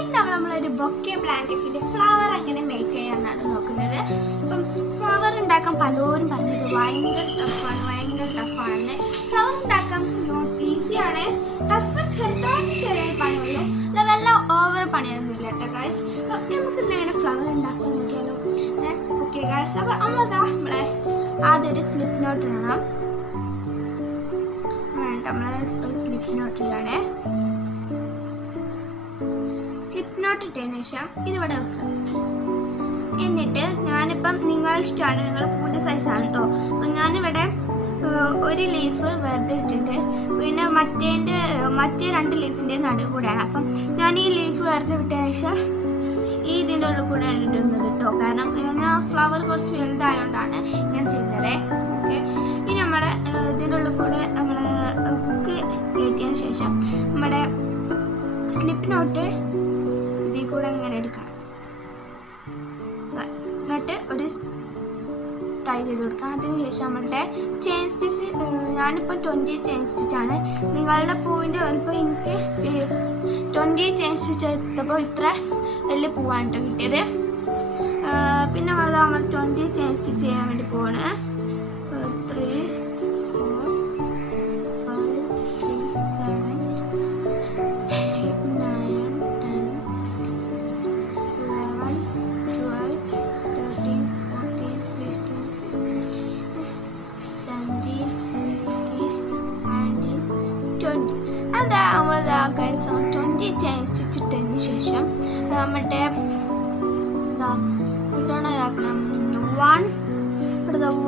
ഇന്ന് നമ്മളൊരു bouquet ബ്ലാങ്കറ്റിന്റെ flower എങ്ങനെ മേക്ക് ചെയ്യാന്നാണ് നോക്കുന്നത്. അപ്പം ഫ്ലവർ ഉണ്ടാക്കാൻ പലരും പറഞ്ഞത് ഭയങ്കര ടഫാണെന്ന്. ഫ്ലവർ ഉണ്ടാക്കാൻ ഈസിയാണ്, ടഫ് ചെറിയ പണിയുള്ളൂ, വല്ല ഓവർ പണിയൊന്നുമില്ല കേട്ടോ ഗൈസ്. അപ്പം നമുക്ക് ഇന്നെങ്ങനെ ഫ്ലവർ ഉണ്ടാക്കാൻ നോക്കിയാലോ. ഓക്കെ ഗൈസ്, അപ്പം നമ്മളെ ആദ്യം ഒരു സ്ലിപ്പ് നോട്ട് ഇടണം. നമ്മള് സ്ലിപ്പ് നോട്ടിലാണ്. സ്ലിപ്പ് നോട്ട് ഇട്ടതിന് ശേഷം ഇതിവിടെ വെക്കാം. എന്നിട്ട് ഞാനിപ്പം നിങ്ങളെ ഇഷ്ടമാണ്, നിങ്ങളുടെ പൂവിൻ്റെ സൈസാണ് കേട്ടോ. അപ്പം ഞാനിവിടെ ഒരു ലീഫ് വെറുതെ ഇട്ടിട്ട് പിന്നെ മറ്റേ 2 ലീഫിൻ്റെ നടുവ് കൂടെയാണ്. അപ്പം ഞാൻ ഈ ലീഫ് വെറുതെ വിട്ടതിന് ശേഷം ഇതിൻ്റെ ഉള്ളിൽ കൂടെയാണ് ഇടുന്നത് കേട്ടോ. കാരണം ഞാൻ ഫ്ലവർ കുറച്ച് വലുതായതുകൊണ്ടാണ് ഞാൻ ചെയ്യുന്നത്. ഓക്കെ, ഇനി നമ്മുടെ ഇതിൻ്റെ ഉള്ളിൽ കൂടെ നമ്മൾ ഹുക്ക് കയറ്റിയതിന് ശേഷം നമ്മുടെ സ്ലിപ്പ് നോട്ട് ഇതിൽ കൂടെ ഇങ്ങനെ എടുക്കണം. എന്നിട്ട് ഒരു ടൈ ചെയ്ത് കൊടുക്കാം. അതിനുശേഷം നമ്മളുടെ ചെയിൻ സ്റ്റിച്ച്, ഞാനിപ്പോൾ 20 ചെയിൻ സ്റ്റിച്ചാണ്. നിങ്ങളുടെ പൂവിൻ്റെ വലിപ്പം എനിക്ക് 20 ചെയിൻ സ്റ്റിച്ച് എടുത്തപ്പോൾ ഇത്ര വലിയ പൂവാണ് കേട്ടോ കിട്ടിയത്. പിന്നെ അത് നമ്മൾ 20 ചെയിൻ സ്റ്റിച്ച് ചെയ്യാൻ വേണ്ടി പോവാണ്. 3 4 5 6 7 8 9 10 11 12 13 14 15 16 17 18 19 അതാ നമ്മളതാ ഗൈസ് 20 ചെയിൻ സ്റ്റിച്ച് ഇട്ടതിന് ശേഷം നമ്മുടെ ഇതാണ് ആക്കണം.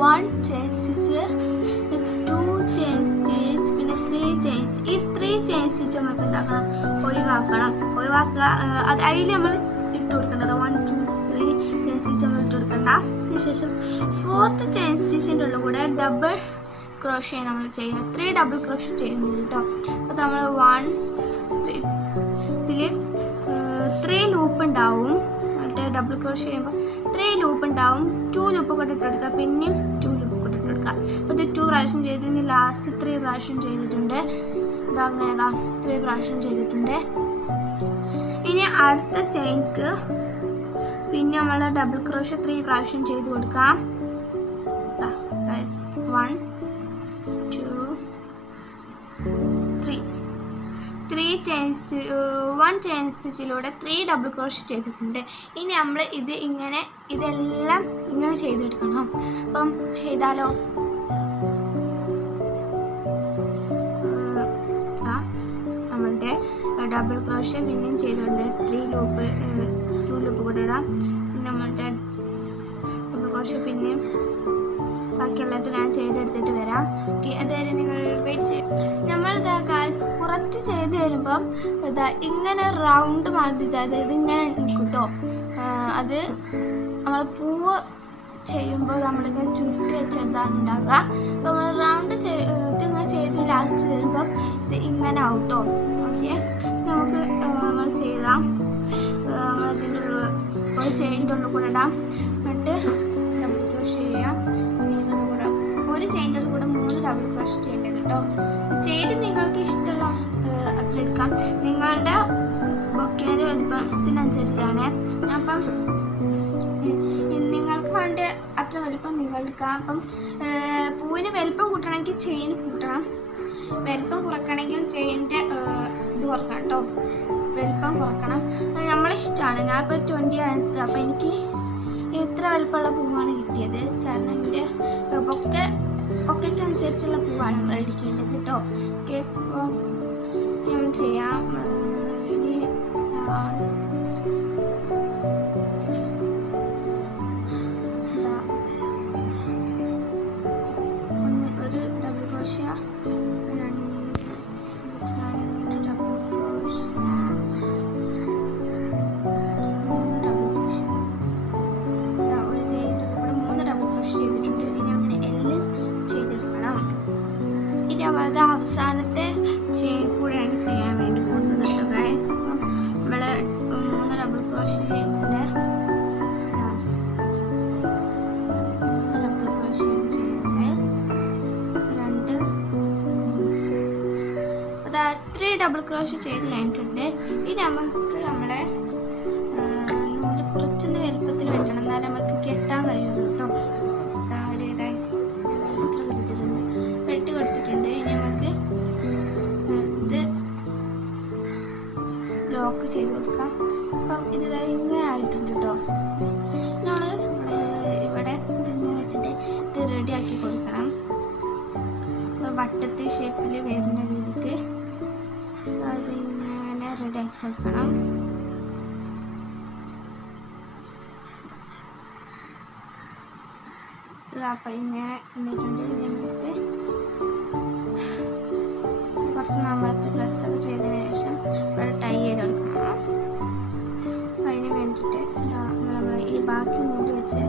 1 ചെയിൻ സ്റ്റിച്ച്, 2 ചെയിൻ സ്റ്റിച്ച്, പിന്നെ 3 ചെയിൻ സ്റ്റിച്ച്. ഈ 3 ചെയിൻ സ്റ്റിച്ച് നമുക്ക് എന്താക്കണം, ഒഴിവാക്കുക. അത് അതിൽ നമ്മൾ ഇട്ട് കൊടുക്കേണ്ടത് 1 2 3 ചെയിൻ സ്റ്റിച്ച് നമ്മൾ ഇട്ട് കൊടുക്കണ്ട. അതിനുശേഷം 4th ചെയിൻ സ്റ്റിച്ചിൻ്റെ ഉള്ളിൽ കൂടെ ഡബിൾ ക്രോഷ്യ നമ്മൾ ചെയ്യുക. 3 ഡബിൾ ക്രോഷ്യ ചെയ്യുന്നുണ്ട് കേട്ടോ. അപ്പോൾ നമ്മൾ 1 3 ഇതിൽ 3 ലൂപ്പ് ഉണ്ടാവും. ഡബിൾ ക്രോഷ്യ ചെയ്യുമ്പോൾ 3 ലൂപ്പ് ഉണ്ടാവും. 2 ലൂപ്പ് കൂടെ ഇട്ട് കൊടുക്കുക, പിന്നെയും 2 ലൂപ്പ് കൂടെ ഇട്ട് കൊടുക്കുക. അപ്പോൾ ഇത് 2 പ്രാവശ്യം ചെയ്ത് ഇനി ലാസ്റ്റ് 3 പ്രാവശ്യം ചെയ്തിട്ടുണ്ട്. ഇതങ്ങനെ 3 പ്രാവശ്യം ചെയ്തിട്ടുണ്ട്. ഇനി അടുത്ത ചെയിൻക്ക് പിന്നെ നമ്മൾ ഡബിൾ ക്രോഷ്യ 3 പ്രാവശ്യം ചെയ്ത് കൊടുക്കാം. 1 2 3 1 ചെയിൻ സ്റ്റിച്ചിലൂടെ 3 ഡബിൾ ക്രോഷ്യ ചെയ്തിട്ടുണ്ട്. ഇനി നമ്മൾ ഇതെല്ലാം ഇങ്ങനെ ചെയ്തെടുക്കണം. അപ്പം ചെയ്താലോ. നമ്മളുടെ ഡബിൾ ക്രോഷ്യ പിന്നെയും ചെയ്തിട്ടുണ്ട്. 3 ലൂപ്പ് 2 ലൂപ്പ് കൂടെ ഇടാം. പിന്നെ നമ്മളുടെ ഡബിൾ ക്രോഷ്യ പിന്നെയും ബാക്കിയുള്ളത് ഞാൻ ചെയ്തെടുത്തിട്ട് വരാം. ഓക്കെ, അതുവരെ നിങ്ങൾ വെയിറ്റ് ചെയ്യും. നമ്മളിതാ ഗൈസ് കുറച്ച് ചെയ്ത് വരുമ്പം ഇങ്ങനെ റൗണ്ട് മാതിരി, അതായത് ഇങ്ങനെ നിൽക്കും കേട്ടോ. അത് നമ്മൾ പൂവ് ചെയ്യുമ്പോൾ നമ്മളിങ്ങനെ ചുരുട്ടി വെച്ചതാണ് ഉണ്ടാവുക. അപ്പോൾ നമ്മൾ റൗണ്ട് ഇതിങ്ങനെ ചെയ്ത് ലാസ്റ്റ് വരുമ്പം ഇത് ഇങ്ങനെ ആവും കേട്ടോ. ഓക്കെ, നമുക്ക് നമ്മൾ ചെയ്താം. നമ്മളിതിൻ്റെ ഉള്ളിൽ ഒരു ചെയിൻ്റെ ഉള്ളിൽ കൂടെ ഇടാം. എന്നിട്ട് ഡബിൾ ക്രോഷ്യ ചെയ്യാം. ഒരു ചെയിൻ്റെ കൂടെ 3 ഡബിൾ ക്രോഷ്യ ചെയ്യേണ്ടത് കേട്ടോ. ചെയ്ത് നിങ്ങൾക്ക് ഇഷ്ടമുള്ള അത്ര എടുക്കാം. നിങ്ങളുടെ ബൊക്കേൻ്റെ വലുപ്പത്തിനനുസരിച്ചാണ്. അപ്പം നിങ്ങൾക്ക് വേണ്ട അത്ര വലുപ്പം നിങ്ങൾ എടുക്കാം. അപ്പം പൂവിന് വലുപ്പം കൂട്ടണമെങ്കിൽ ചെയിൻ കൂട്ടണം, വലുപ്പം കുറക്കണമെങ്കിൽ ചെയിൻ്റെ ഇത് കുറക്കണം കേട്ടോ. വലുപ്പം കുറക്കണം, നമ്മളിഷ്ടമാണ്. ഞാനിപ്പോൾ 20 ആണ് എടുത്തത്. അപ്പം എനിക്ക് ഇത്ര വലുപ്പമുള്ള പൂവാണ് കിട്ടിയത്. കാരണം എൻ്റെ പൊക്കറ്റനുസരിച്ചുള്ള പൂവാണ് നമ്മൾ എടുക്കേണ്ടത് കേട്ടോ. ഓക്കെ, അപ്പോൾ നമ്മൾ ചെയ്യാം. ഇനി ഒരു double crochet, 2 double crochet, 3 double crochet ചെയ്തിട്ടുണ്ട്. ഇനി അങ്ങനെ എല്ലാം ചെയ്തെടുക്കണം. ഇനി അത് അവസാനത്തെ ചെയിൻ കൂടെയാണ് ചെയ്യാൻ വേണ്ടി പോകുന്നത് കേട്ടോ ഗൈസ്. നമ്മൾ 3 ഡബിൾ ക്രോഷ്യ ചെയ്തിട്ടുണ്ട്. 3 ഡബിൾ ക്രോഷ്യ ചെയ്തിട്ട് 2 3 ഡബിൾ ക്രോഷ് ചെയ്ത് കഴിഞ്ഞിട്ടുണ്ട്. ഇനി നമുക്ക് നമ്മളെ നൂല് കുറച്ചൊന്ന് വലുപ്പത്തിൽ വെട്ടണം, എന്നാലും നമുക്ക് കെട്ടാൻ കഴിയുള്ളൂ കേട്ടോ. ഒരു ഇതായി ഇത്ര കൊടുത്തിട്ടുണ്ട്, വെട്ടി കൊടുത്തിട്ടുണ്ട്. ഇനി നമുക്ക് ഇത് ലോക്ക് ചെയ്ത് കൊടുക്കാം. അപ്പം ഇത് ഇങ്ങനെ ആയിട്ടുണ്ട് കേട്ടോ. നമ്മൾ ഇവിടെ ഇതിങ്ങനെ വെച്ചിട്ട് ഇത് റെഡിയാക്കി കൊടുക്കണം. വട്ടത്തിൽ ഷേപ്പിൽ വരുന്ന രീതിക്ക് അതിങ്ങനെ റെഡിയാക്കി കൊടുക്കണം. അപ്പം ഇങ്ങനെ വന്നിട്ടുണ്ട്. നമുക്ക് കുറച്ച് നമ്പർ പ്ലസ്സൊക്കെ ചെയ്തതിന് ശേഷം ഇവിടെ ടൈ ചെയ്ത് കൊടുക്കണം. അതിന് വേണ്ടിയിട്ട് നമ്മൾ ഈ ബാക്കി നൂല് വെച്ച്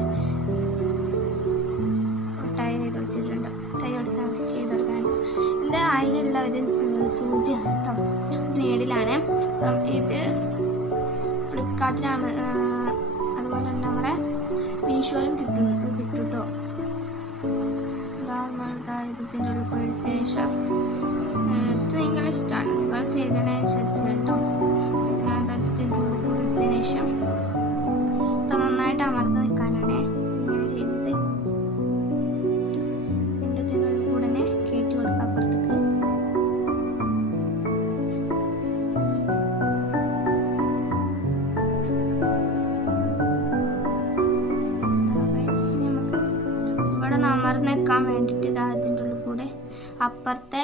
ടൈ ചെയ്ത് കൊടുത്തിട്ടുണ്ട്. ടൈ കൊടുക്കാൻ വേണ്ടി ചെയ്ത് കൊടുക്കാൻ ഇത് അതിനുള്ള ഒരു സൂചിയാണ് കേട്ടോ, നീഡിലാണ്. ഇത് ഫ്ലിപ്കാർട്ടിലാണ്, അതുപോലെ തന്നെ നമ്മുടെ മീഷോയിലും കിട്ടും കേട്ടോ. ഇതിൻ്റെ ഉള്ളിൽ കൊടുത്തതിന് ശേഷം ഇത് നിങ്ങളുടെ ഇഷ്ടമാണ്, നിങ്ങൾ ചെയ്തതിനനുസരിച്ച് കേട്ടോ. ഇതിൻ്റെ ഉള്ളിൽ കൊടുത്തതിന് ശേഷം നന്നായിട്ട് അമർന്ന് നിൽക്കാനാണ് ഇങ്ങനെ ചെയ്യുന്നത്. ഇതിനുള്ളിൽ കൂടെ തന്നെ കയറ്റി കൊടുക്കുക അപ്പുറത്തേക്ക്. ഇവിടെ അമർന്ന് നിൽക്കാൻ വേണ്ടിയിട്ട് ഇതിൻ്റെ ഉള്ളിൽ കൂടെ അപ്പുറത്തെ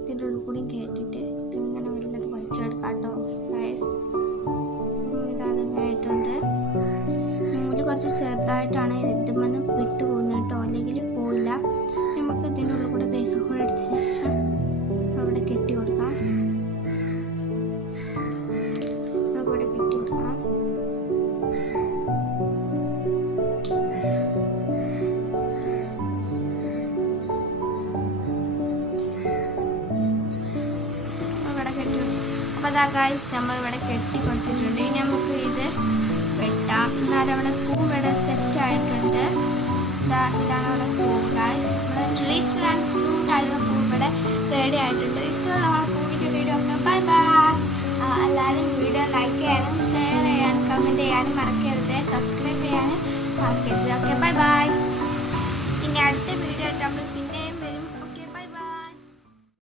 ഇതിൻ്റെ ഉള്ളിൽ കൂടി കയറ്റിയിട്ട് ഇതിങ്ങനെ വല്ലത് വലിച്ചെടുക്കാം കേട്ടോ ഗൈസ്. ഇതങ്ങനെ ആയിട്ടുണ്ട്. നൂല് കുറച്ച് ചെറുതായിട്ടാണ് ഇതുമെന്ന് വിട്ടു പോകുന്നത് കേട്ടോ, അല്ലെങ്കിൽ പോയില്ല. നമുക്ക് ഇതിൻ്റെ ഉള്ളിൽ കൂടെ ബേക്ക് കൂടെ എടുത്തതിന് ശേഷം അവിടെ കെട്ടി കൊടുക്കാം. ഇവിടെ കൂടെ കെട്ടി കൊടുക്കണം. അപ്പോൾ അതാ ഗൈസ് നമ്മളിവിടെ കെട്ടി കൊടുത്തിട്ടുണ്ട്. ഇനി നമുക്ക് ഇത് വെട്ടാം. എന്നാലും അവിടെ പൂ ഇവിടെ സെറ്റ് ആയിട്ടുണ്ട്. ഇതാണ് അവിടെ പൂ ഗൈസ്. ലിറ്റിൽ ആൻഡ് ക്യൂട്ട് ആയിട്ടുള്ള പൂ ഇവിടെ റെഡി ആയിട്ടുണ്ട്. ഇത്രയുള്ള നമ്മളെ പൂവിൻ്റെ വീഡിയോ ഒക്കെ. Bye bye. എല്ലാവരും വീഡിയോ ലൈക്ക് ചെയ്യാനും ഷെയർ ചെയ്യാനും കമൻറ്റ് ചെയ്യാനും മറക്കരുത്, സബ്സ്ക്രൈബ് ചെയ്യാനും മറക്കരുത്. Okay bye bye. ഇനി അടുത്ത വീഡിയോ ആയിട്ട് നമ്മൾ